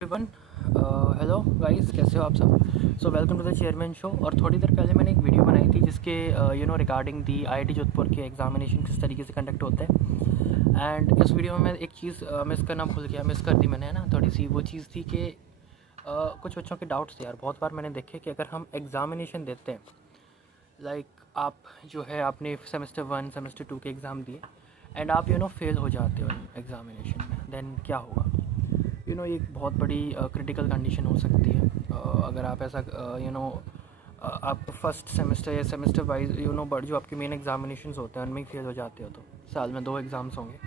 Everyone, hello guys, कैसे हो आप सब। So welcome to the chairman show. और थोड़ी देर पहले मैंने एक वीडियो बनाई थी जिसके रिगार्डिंग दी आईआईटी जोधपुर के एग्जामिनेशन किस तरीके से कंडक्ट होते हैं। एंड इस वीडियो में मैं एक चीज़ मिस कर दी मैंने, है ना। थोड़ी सी वो चीज़ थी कि कुछ बच्चों के डाउट्स थे यार। बहुत बार मैंने देखे कि अगर हम एग्ज़ामिनेशन देते हैं, लाइक आप जो है आपने सेमेस्टर 1 सेमेस्टर 2 के एग्ज़ाम दिए एंड आप फेल हो जाते हो एग्ज़ामिनेशन में, देन क्या होगा। ये एक बहुत बड़ी क्रिटिकल कंडीशन हो सकती है। अगर आप ऐसा आप फर्स्ट सेमेस्टर या सेमेस्टर वाइज बट जो आपके मेन एग्जामिनेशंस होते हैं उनमें ही फेल हो जाते हो, तो साल में 2 एग्ज़ाम्स होंगे।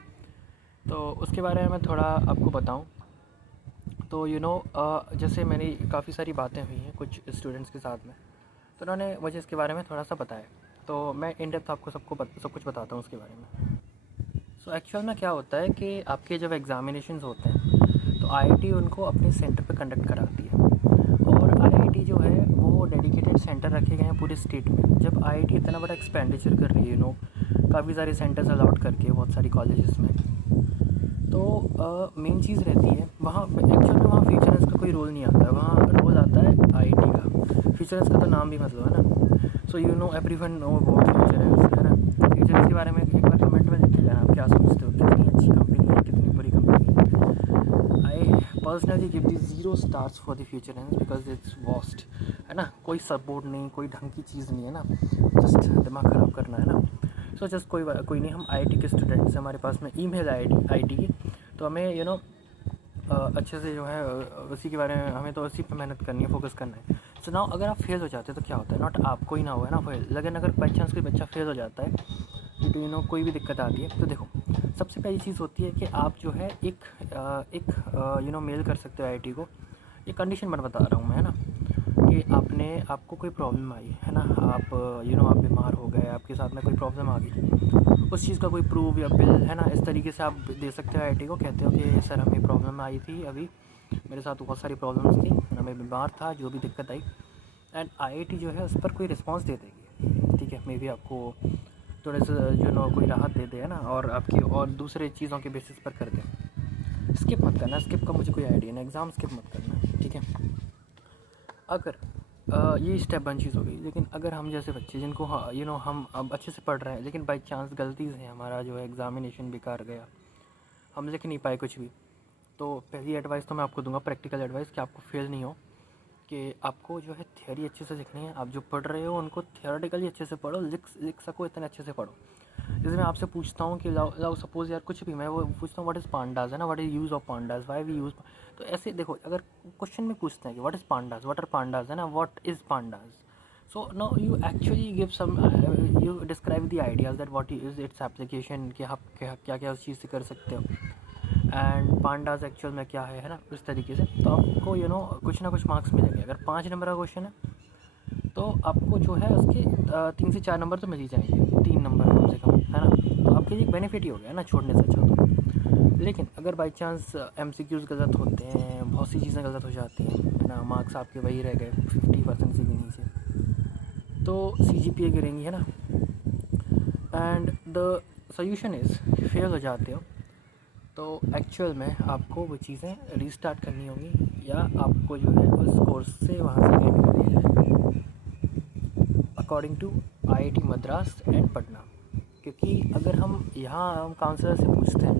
तो उसके बारे में मैं थोड़ा आपको बताऊं तो जैसे मेरी काफ़ी सारी बातें हुई हैं कुछ स्टूडेंट्स के साथ में, तो उन्होंने मुझे इसके बारे में थोड़ा सा बताया। तो मैं इन डेप्थ आपको सब कुछ बताता हूँ उसके बारे में। सो एक्चुअल में क्या होता है कि आपके जब एग्ज़ामिनेशंस होते हैं तो आईआईटी उनको अपने सेंटर पे कंडक्ट कराती है। और आईआईटी जो है वो डेडिकेटेड सेंटर रखे गए हैं पूरे स्टेट में। जब आईआईटी इतना बड़ा एक्सपेंडिचर कर रही है काफ़ी सारे सेंटर्स अलाउट करके बहुत सारी कॉलेजेस में, तो मेन चीज़ रहती है वहाँ एक्चुअल में वहाँ फ्यूचरेंस का कोई रोल नहीं आता है। वहाँ रोल आता है आईआईटी का। फ्यूचरेंस का तो नाम भी मतलब है ना। सो एवरीवन नो अबाउट फ्यूचरेंस, है ना। फ्यूचरेंस के बारे में एक बार कमेंट में लिख जाना, आप क्या सोचते हो, कितनी अच्छी कंपनी है, कितनी बुरी कंपनी है। I personally give the 0 stars for the Futurance because it's worst, है ना। कोई सपोर्ट नहीं, कोई ढंग की चीज़ नहीं है ना, जस्ट दिमाग ख़राब करना है ना। सो जस्ट कोई नहीं, हम आईआईटी के स्टूडेंट्स, हमारे पास में ईमेल आईडी की, तो हमें अच्छे से जो है उसी के बारे में हमें तो उसी पर मेहनत करनी है, फोकस करना है। सो नाउ अगर आप फेल हो जाते हैं तो क्या होता है, नॉट आप, कोई ना हो, है ना फेल, लेकिन अगर बाई चांस कोई बच्चा फेल हो जाता है तो कोई भी दिक्कत आती है, तो देखो सबसे पहली चीज़ होती है कि आप जो है एक मेल कर सकते हो आईआईटी को। ये कंडीशन मैं बता रहा हूँ मैं, है ना, कि आपको कोई प्रॉब्लम आई है ना, आप आप बीमार हो गए, आपके साथ में कोई प्रॉब्लम आ गई, उस चीज़ का कोई प्रूफ या बिल, है ना, इस तरीके से आप दे सकते हो आईआईटी को। कहते हो कि सर हमें प्रॉब्लम आई थी, अभी मेरे साथ बहुत सारी प्रॉब्लम्स थी, मैं बीमार था, जो भी दिक्कत आई, एंड आईआईटी जो है उस पर कोई रिस्पॉन्स दे देगी। ठीक है, मे बी आपको थोड़े से कोई राहत दे दे, है ना, और आपकी और दूसरे चीज़ों के बेसिस पर कर दे। स्किप मत करना, स्किप का मुझे कोई आइडिया नहीं, एग्ज़ाम स्किप मत करना, ठीक है। अगर ये स्टेप वन चीज़ हो गई, लेकिन अगर हम जैसे बच्चे जिनको हम अब अच्छे से पढ़ रहे हैं लेकिन बाई चांस गलती से हमारा जो है एग्ज़ामिनेशन बेकार गया, हम लिख नहीं पाए कुछ भी, तो पहली एडवाइस तो मैं आपको दूंगा, प्रैक्टिकल एडवाइस, कि आपको फेल नहीं हो, कि आपको जो है थियोरी अच्छे से लिखनी है। आप जो पढ़ रहे हो उनको थियोरेटिकली अच्छे से पढ़ो, लिख सको इतने अच्छे से पढ़ो। जैसे मैं आपसे पूछता हूँ कि लाओ सपोज़ यार कुछ भी, मैं वो पूछता हूँ व्हाट इज़ पांडाज, है ना, what is use of pandas, why we use. तो ऐसे देखो, अगर क्वेश्चन में पूछते हैं कि what is pandas, what are pandas, है ना, what is pandas, so no you actually give some, you describe the ideas that what is its application, कि आप क्या क्या उस चीज़ से कर सकते हो, एंड पांडाज एक्चुअल में क्या है ना, उस तरीके से। तो आपको कुछ ना कुछ मार्क्स मिलेंगे। अगर 5 नंबर का क्वेश्चन है तो आपको जो है उसके 3 से 4 नंबर तो मिल ही जाएंगे, 3 नंबर कम से कम, है ना। तो आपके लिए एक बेनिफिट ही हो गया ना, छोड़ने से अच्छा तो। लेकिन अगर बाई चांस एमसीक्यूज़ गलत होते हैं, बहुत सी चीज़ें गलत हो जाती हैं, है ना, मार्क्स आपके वही रह गए 50% से भी नीचे, तो सीजीपीए गिरेंगी, है ना। And the solution is, fail हो जाते हो तो एक्चुअल में आपको वो चीज़ें रीस्टार्ट करनी होंगी, या आपको जो है उस कोर्स से वहाँ से एंड कर दिया जाए, according to IIT Madras and Patna. क्योंकि अगर हम काउंसलर से पूछते हैं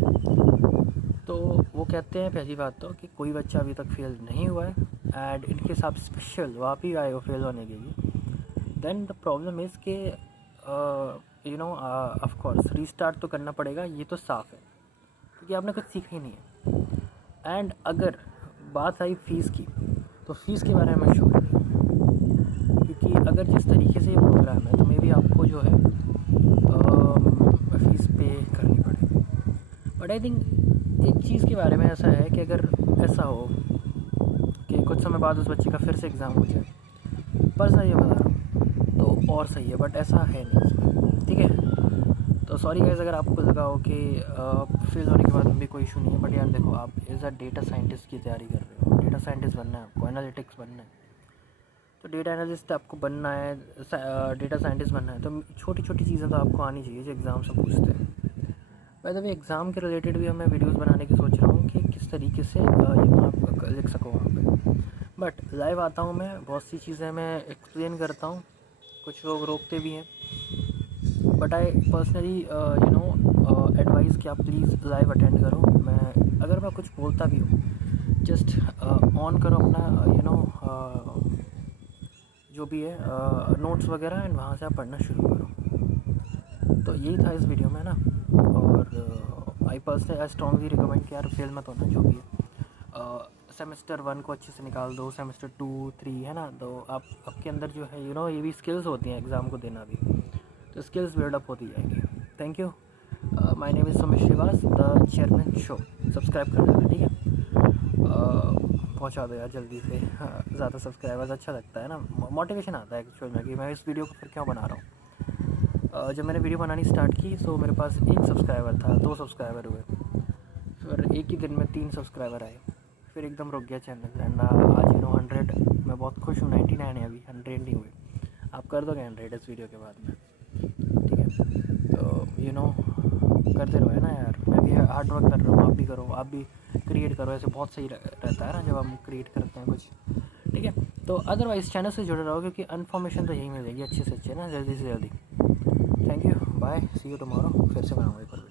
तो वो कहते हैं पहली बात तो कि कोई बच्चा अभी तक फेल नहीं हुआ है, एंड इनके साथ स्पेशल वो आप ही आए हो फेल होने के लिए। देन द प्रॉब्लम इज़ कि ऑफ कोर्स रीस्टार्ट तो करना पड़ेगा, ये तो साफ़ है, क्योंकि आपने कुछ सीखा ही नहीं है। एंड अगर बात आई फ़ीस की, तो फ़ीस के बारे में श्योर नहीं, क्योंकि अगर जिस तरीके से ये प्रोग्राम है तो मे बी आपको जो है फ़ीस पे करनी पड़ेगी। बट आई थिंक एक चीज़ के बारे में ऐसा है कि अगर ऐसा हो कि कुछ समय बाद उस बच्चे का फिर से एग्ज़ाम हो जाए, पर्सनली बता रहा हूँ, तो और सही है, बट ऐसा है नहीं इसमें, ठीक है। तो सॉरी गाइस अगर आपको लगा हो कि फेल होने के बाद भी कोई इशू नहीं है, बट यार देखो, आप एज अ डेटा साइंटिस्ट की तैयारी कर रहे हो, डेटा साइंटिस्ट बनना है आपको, एनालिटिक्स बनना है, तो डेटा एनालिस्ट आपको बनना है, डेटा साइंटिस्ट बनना है, तो छोटी छोटी चीज़ें तो आपको आनी चाहिए जो एग्ज़ाम से पूछते हैं। बाय द वे एग्ज़ाम के रिलेटेड भी मैं वीडियोस बनाने की सोच रहा हूँ कि किस तरीके से लिख सको वहाँ पे। बट लाइव आता हूँ मैं, बहुत सी चीज़ें मैं एक्सप्लेन करता हूँ, कुछ लोग रोकते भी हैं, बट आई पर्सनली एडवाइस कि आप प्लीज़ लाइव अटेंड करो। मैं अगर मैं कुछ बोलता भी हूँ, जस्ट ऑन करो अपना जो भी है नोट्स वगैरह, एंड वहाँ से आप पढ़ना शुरू करो। तो यही था इस वीडियो में ना। और I personally I strongly recommend कि यार फेल मत होना जो भी है। सेमेस्टर 1 को अच्छे से निकाल दो, सेमेस्टर 2 3 है ना, तो आपके अंदर जो है ये भी स्किल्स होती हैं एग्ज़ाम को देना भी, तो स्किल्स बिल्डअप होती जाएंगी। Thank you. My name is Sumit Shrivas, the chairman show. Subscribe कर देना, ठीक है। पहुंचा दो यार जल्दी से। ज़्यादा सब्सक्राइबर्स अच्छा लगता है ना, मोटिवेशन आता है एक्चुअल में कि मैं इस वीडियो को फिर क्यों बना रहा हूँ। जब मैंने वीडियो बनानी स्टार्ट की तो मेरे पास 1 सब्सक्राइबर था, 2 सब्सक्राइबर हुए, फिर एक ही दिन में 3 सब्सक्राइबर आए, फिर एकदम रुक गया चैनल। एंड आज 100, मैं बहुत खुश हूँ। 99 है अभी, 100 नहीं हुए। आप कर दोगे 100 इस वीडियो के बाद में, ठीक है। तो करते रहो, है ना यार। मैं भी हार्ड वर्क कर रहा हूँ, आप भी करो, आप भी क्रिएट करो। ऐसे बहुत सही रहता है ना जब हम क्रिएट करते हैं कुछ, ठीक है। तो अदरवाइज़ चैनल से जुड़े रहो, क्योंकि इन्फॉर्मेशन तो यही मिलेगी अच्छे से अच्छे ना, जल्दी से जल्दी। Thank you, bye, see you tomorrow. फिर से बनाऊँगा एक और।